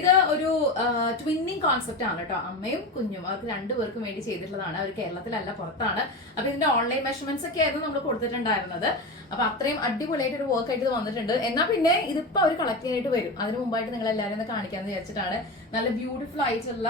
ഇത് ഒരു twinning concept ആണ് കേട്ടോ. അമ്മയും കുഞ്ഞും അവർക്ക് രണ്ടുപേർക്കും വേണ്ടി ചെയ്തിട്ടുള്ളതാണ്. അവർ കേരളത്തിലല്ല, പുറത്താണ്. അപ്പൊ ഇതിന്റെ ഓൺലൈൻ മെഷർമെന്റ്സ് ഒക്കെ ആയിരുന്നു നമ്മൾ കൊടുത്തിട്ടുണ്ടായിരുന്നത്. അപ്പൊ അത്രയും അടിപൊളിയായിട്ട് ഒരു വർക്ക് ആയിട്ട് ഇത് വന്നിട്ടുണ്ട്. എന്നാൽ പിന്നെ ഇതിപ്പോ അവർ കളക്ട് ചെയ്യാനായിട്ട് വരും. അതിന് മുമ്പായിട്ട് നിങ്ങൾ എല്ലാവരും ഒന്ന് കാണിക്കാന്ന് വിചാരിച്ചിട്ടാണ്. നല്ല ബ്യൂട്ടിഫുൾ ആയിട്ടുള്ള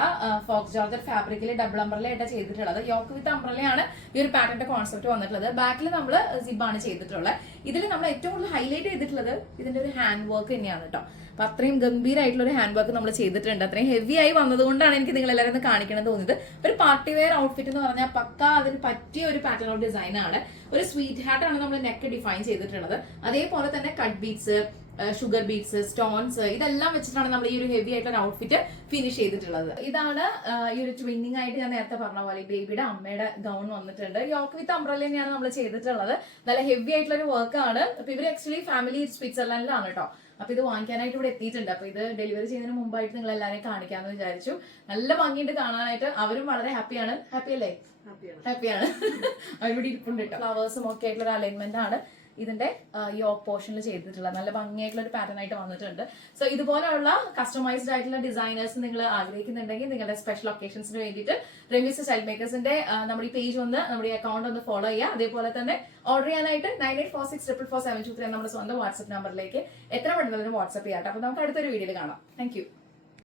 ഫോക്സ് ജോർജറ്റ് ഫാബ്രിക്കിൽ ഡബിൾ അംബ്രല ആയിട്ട് ചെയ്തിട്ടുള്ളത്. യോക്ക് വിത്ത് അംബ്രലയാണ് ഈ ഒരു പാറ്റേണിന്റെ കോൺസെപ്റ്റ് വന്നിട്ടുള്ളത്. ബാക്കിൽ നമ്മൾ സിബാണ് ചെയ്തിട്ടുള്ളത്. ഇതിൽ നമ്മൾ ഏറ്റവും കൂടുതൽ ഹൈലൈറ്റ് ചെയ്തിട്ടുള്ളത് ഇതിന്റെ ഒരു ഹാൻഡ് വർക്ക് തന്നെയാണ് കേട്ടോ. അപ്പൊ അത്രയും ഗംഭീരമായിട്ടുള്ള ഒരു ഹാൻഡ് വർക്ക് നമ്മൾ ചെയ്തിട്ടുണ്ട്. അത്രയും ഹെവി ആയി വന്നതുകൊണ്ടാണ് എനിക്ക് നിങ്ങൾ എല്ലാവരും കാണിക്കണം തോന്നിയത്. ഒരു പാർട്ടി വെയർ ഔട്ട്ഫിറ്റ് എന്ന് പറഞ്ഞാൽ പക്ക അതിന് പറ്റിയ ഒരു പാറ്റേൺ ഓഫ് ഡിസൈൻ ആണ്. ഒരു സ്വീറ്റ് ഹാർട്ട് ആണ് നമ്മൾ നെക്ക് ഡിഫൈൻ ചെയ്തിട്ടുള്ളത്. അതേപോലെ തന്നെ cut beads, sugar beads, stones ഇതെല്ലാം വെച്ചിട്ടാണ് നമ്മൾ ഈ ഒരു ഹെവി ആയിട്ടുള്ള ഔട്ട്ഫിറ്റ് ഫിനിഷ് ചെയ്തിട്ടുള്ളത്. ഇതാണ് ഈ ഒരു ട്വിന്നിങ് ആയിട്ട് ഞാൻ നേരത്തെ പറഞ്ഞ പോലെ ബേബിയുടെ അമ്മയുടെ ഗൗൺ വന്നിട്ടുണ്ട്. യോക്ക് വിത്ത് അംബ്രല തന്നെയാണ് നമ്മൾ ചെയ്തിട്ടുള്ളത്. നല്ല ഹെവി ആയിട്ടുള്ള ഒരു വർക്ക് ആണ്. അപ്പൊ ഇവർ ആക്ച്വലി ഫാമിലി സ്വിറ്റ്സർലൻഡിലാണ് കേട്ടോ. അപ്പൊ ഇത് വാങ്ങിക്കാനായിട്ട് ഇവിടെ എത്തിയിട്ടുണ്ട്. അപ്പൊ ഇത് ഡെലിവറി ചെയ്യുന്നതിന് മുമ്പായിട്ട് നിങ്ങൾ എല്ലാവരെയും കാണിക്കാന്ന് വിചാരിച്ചു. നല്ല ഭംഗിയുണ്ട് കാണാനായിട്ട്. അവരും വളരെ ഹാപ്പിയാണ്. ഹാപ്പി അല്ലേ? ഹാപ്പിയാണ്. അവരിവിടെ ഇരിപ്പുണ്ട് കേട്ടോ. ഫ്ലവേഴ്സും ഒക്കെ ആയിട്ടുള്ള ഒരു അലൈൻമെന്റ് ആണ് ഇതിന്റെ യോക്ക് പോർഷനിൽ ചെയ്തിട്ടുള്ളത്. നല്ല ഭംഗിയായിട്ടുള്ള ഒരു പാറ്റേൺ ആയിട്ട് വന്നിട്ടുണ്ട്. സോ ഇതുപോലെയുള്ള കസ്റ്റമൈസ്ഡ് ആയിട്ടുള്ള ഡിസൈനേഴ്സ് നിങ്ങൾ ആഗ്രഹിക്കുന്നുണ്ടെങ്കിൽ നിങ്ങളുടെ സ്പെഷ്യൽ ഒക്കേഷൻസിന് വേണ്ടിയിട്ട് റെമിസ് സ്റ്റൈൽ മേക്കേഴ്സിന്റെ നമ്മുടെ ഈ പേജ് ഒന്ന് നമ്മുടെ ഈ അക്കൗണ്ട് ഒന്ന് ഫോളോ ചെയ്യുക. അതേപോലെ തന്നെ ഓർഡർ ചെയ്യാനായിട്ട് 9846444723 നമ്മുടെ സ്വന്തം വാട്സ്ആപ്പ് നമ്പറിലേക്ക് എത്ര പെട്ടെന്ന് വാട്സ്ആപ്പ് ചെയ്യാം. അപ്പൊ നമുക്ക് അടുത്തൊരു വീഡിയോയിൽ കാണാം. താങ്ക്